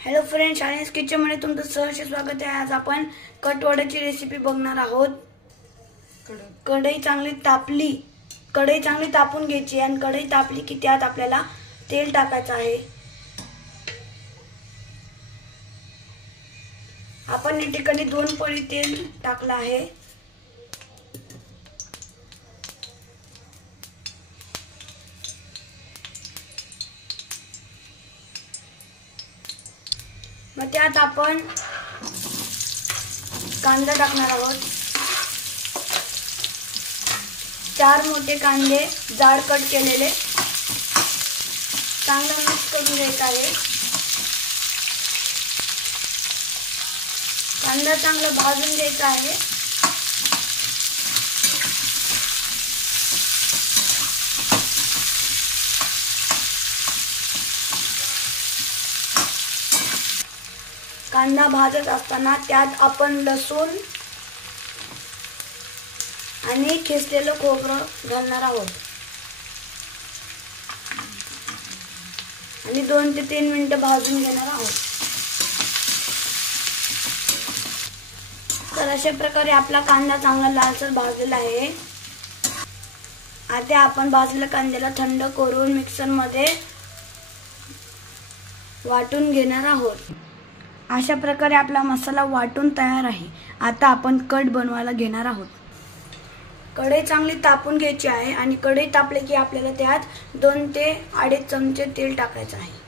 Hello friends, Chinese kitchen मध्ये तुमचं सहर्ष स्वागत आहे। आज आपण कटवड्याची रेसिपी बघणार आहोत। कढई चांगली तापून घ्यायची आणि कढई तापली की त्यात आपल्याला तेल टाकायचं आहे। आपण या ठिकाणी 2 पळी तेल टाकलं आहे। मग त्यात आपण कांदा टाकणार आहोत। 4 मोठे कांदे जाड कट केलेले चांगलं मिक्स करून घ्यायचं आहे। कांदा चांगला भाजून घ्यायचा आहे। कांदा भाजत असताना त्यात आपण लसूण आणि खिसलेलं खोबरं घालणार आहोत आणि 2 ते 3 मिनिटं भाजून घेणार आहोत। तर अशा प्रकारे आपला कांदा चांगला लालसर भाजलेला आहे। आता आपण भाजलेल्या कांद्याला थंड करून मिक्सर मध्ये वाटून घेणार आहोत। अशा प्रकारे आपला मसाला वाटून तयार आहे। आता आपण कट बनवायला घेणार आहोत। कढई चांगली तापून घ्यायची आहे आणि कढई तापली की आपल्याला त्यात 2 ते 2.5 चमचे तेल टाकायचं आहे।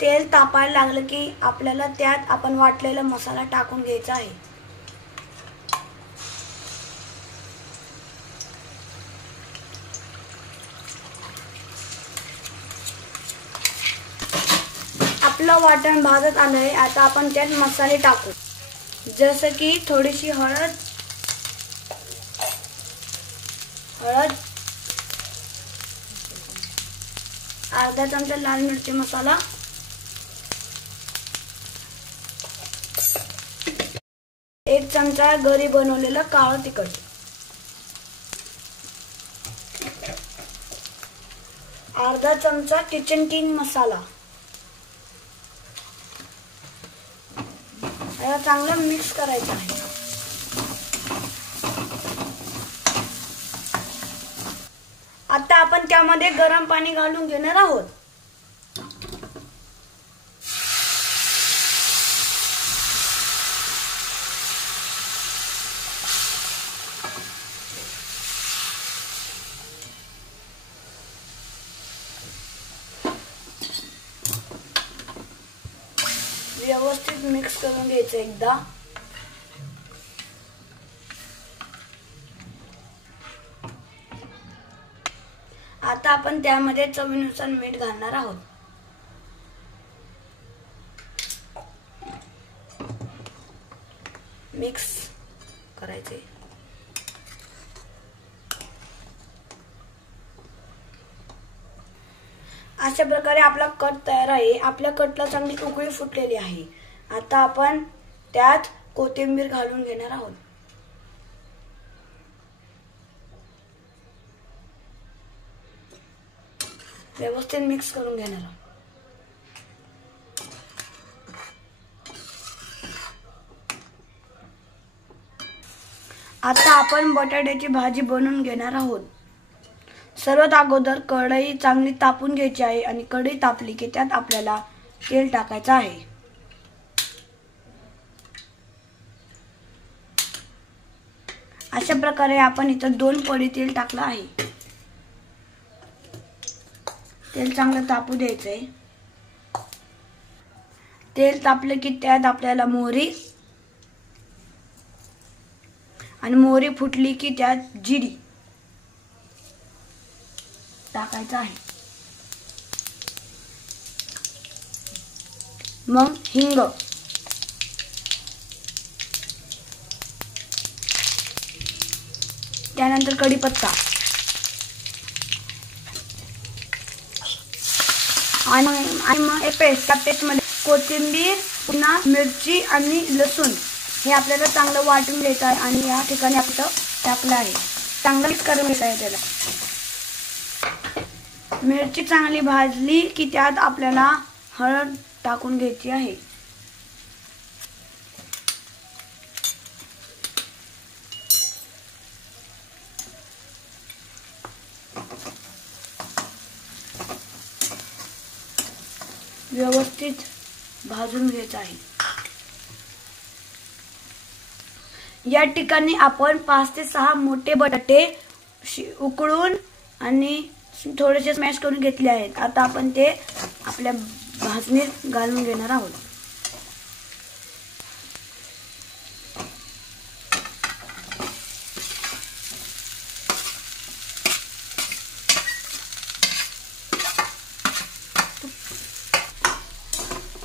तेल तापायला लागलं की आपल्याला त्यात आपण वाटलेला मसाला टाकून घ्यायचा आहे। आपलं वाटण भाजत आलंय। आता आपण त्यात मसाले टाकू, जसं की थोडीशी हळद, अर्धा चमचा लाल मिरची मसाला, 1 चमचा घरी बनवलेलं काळं तिखट, अर्धा चमचा किचन किंग मसाला। याला चांगलं मिक्स करायचं आहे। आता आपण त्यामध्ये गरम पाणी घालून घेणार आहोत। व्यवस्थित मिक्स करून घ्यायचं एकदा। आता आपण त्यामध्ये चवीनुसार मीठ घालणार आहोत। मिक्स करायचे। अशा प्रकारे आपला कट तयार आहे। आपल्या कटला चांगली उकळी फुटलेली आहे। आता आपण त्यात कोथिंबीर घालून घेणार आहोत। व्यवस्थित मिक्स करून घेणार आहोत। आता आपण बटाट्याची भाजी बनवून घेणार आहोत। सर्वात अगोदर कढई चांगली तापून घ्यायची आहे आणि कढई तापली की त्यात आपल्याला तेल टाकायचं आहे। अशा प्रकारे आपण इथं 2 पळी तेल टाकलं आहे। तेल चांगलं तापू द्यायचंय। तेल तापलं की त्यात आपल्याला मोहरी आणि मोहरी फुटली की त्यात जिरी टाकायचं आहे। मग हिंग, त्यानंतर कढीपत्ता आणि मग पेस्ट मध्ये कोथिंबीर, पुन्हा मिरची आणि लसूण हे आपल्याला चांगलं वाटून घ्यायचं आहे आणि या ठिकाणी आपण टाकलं आहे. चांगलं मिक्स करून घ्यायचं आहे त्याला. मिरची चांगली भाजली की त्यात आपल्याला हळद टाकून घ्यायची आहे. व्यवस्थित भाजून घ्यायचं आहे. या ठिकाणी आपण 5 ते 6 मोठे बटाटे उकळून आणि थोडेसे स्मॅश करून घेतले आहेत. आता आपण ते आपल्या भाजणीत घालून घेणार आहोत.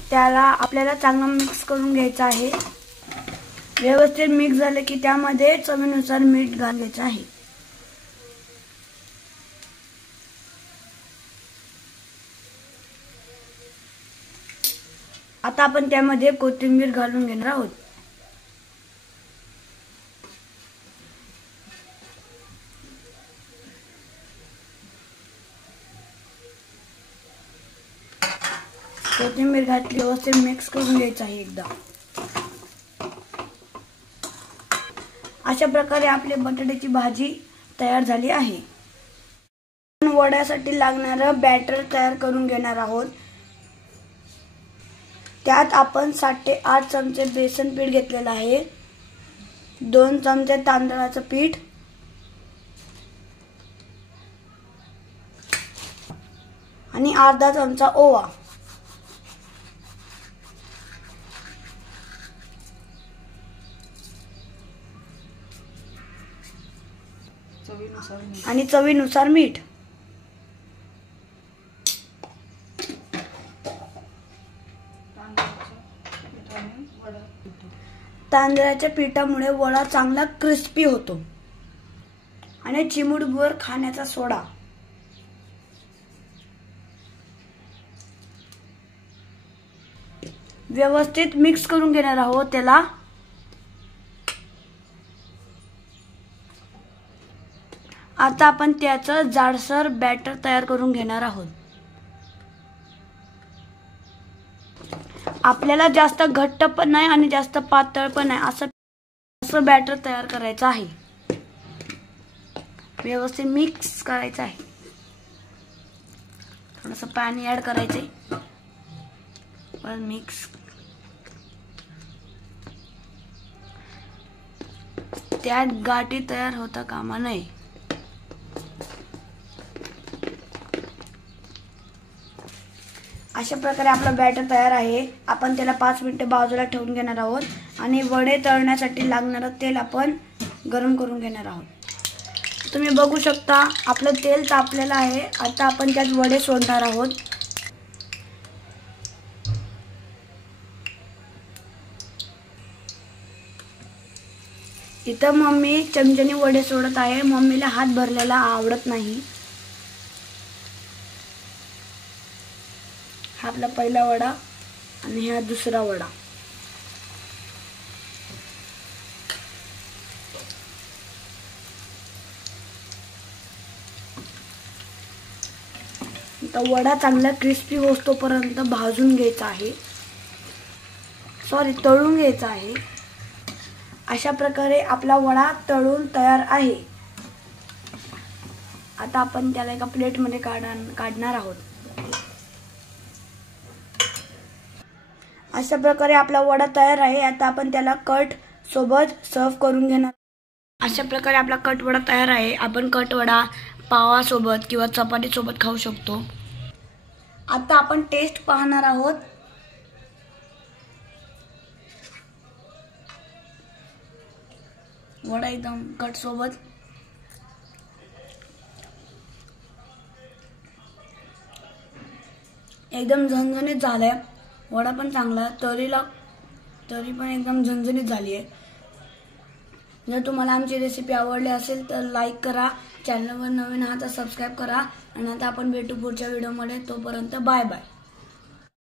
त्याला आपल्याला चांगलं मिक्स करून घ्यायचं आहे. व्यवस्थित मिक्स झाले की त्यामध्ये चवीनुसार मीठ घालायचं आहे. आता आपण त्यामध्ये कोथिंबीर घालून घेणार आहोत. कोथिंबीर घातली, व्यवस्थित मिक्स करून घ्यायचं आहे एकदा. अशा प्रकारे आपली बटाट्याची भाजी तयार झाली आहे. वड्यासाठी लागणारं बॅटर तयार करून घेणार आहोत. त्यात आपण 7 ते 8 चमचे बेसन पीठ घेतलेलं आहे, 2 चमचे तांदळाचं पीठ आणि अर्धा चमचा ओवा. आणि चवीनुसार मीठ. तांदळाच्या पिठामुळे वडा चांगला क्रिस्पी होतो. आणि चिमूटभर खाण्याचा सोडा. व्यवस्थित मिक्स करून घेणार आहोत त्याला. आता आपण त्याचं जाडसर बॅटर तयार करून घेणार आहोत. आपल्याला जास्त घट्ट पण नाही आणि जास्त पातळ पण नाही, असं बॅटर तयार करायचं आहे. व्यवस्थित मिक्स करायचं आहे. थोडंसं पाणी ऍड करायचंय. पण मिक्स. त्यात गाठी तयार होता कामा नये. अशा प्रकारे आपला बॅटर तयार आहे. आपण त्याला 5 मिनिटे बाजूला ठेवून घेणार आहोत आणि वडे तळण्यासाठी लागणारं तेल आपण गरम करून घेणार आहोत. तुम्ही बघू शकता आपलं तेल तापलेलं आहे. आता आपण त्यात वडे सोडणार आहोत. इथं मम्मी चमच्याने वडे सोडत आहे. मम्मीला हात भरलेला आवडत नाही. हा आपला पहिला वडा आणि हा दुसरा वडा. आता वडा चांगला क्रिस्पी होतोपर्यंत भाजून घ्यायचा आहे. तळून घ्यायचा आहे. अशा प्रकारे आपला वडा तळून तयार आहे. आता आपण त्याला एका प्लेटमध्ये काढणार आहोत. अशा प्रकारे आपला वडा तयार आहे. आता आपण त्याला कट सोबत सर्व करून घेणार. अशा प्रकारे आपला कट वडा तयार आहे. आपण कट वडा पावासोबत किंवा चपाती सोबत खाऊ शकतो. आता आपण टेस्ट पाहणार आहोत. वडा एकदम कट सोबत एकदम झणझणीत झालाय. वडा पण चांगला, तरी पण एकदम झणझणीत झाली आहे. जर तुम्हाला आमची रेसिपी आवडली असेल तर लाईक करा, चॅनलवर नवीन आहात तर सबस्क्राईब करा. आणि आता आपण भेटू पुढच्या व्हिडिओमध्ये. तोपर्यंत बाय बाय.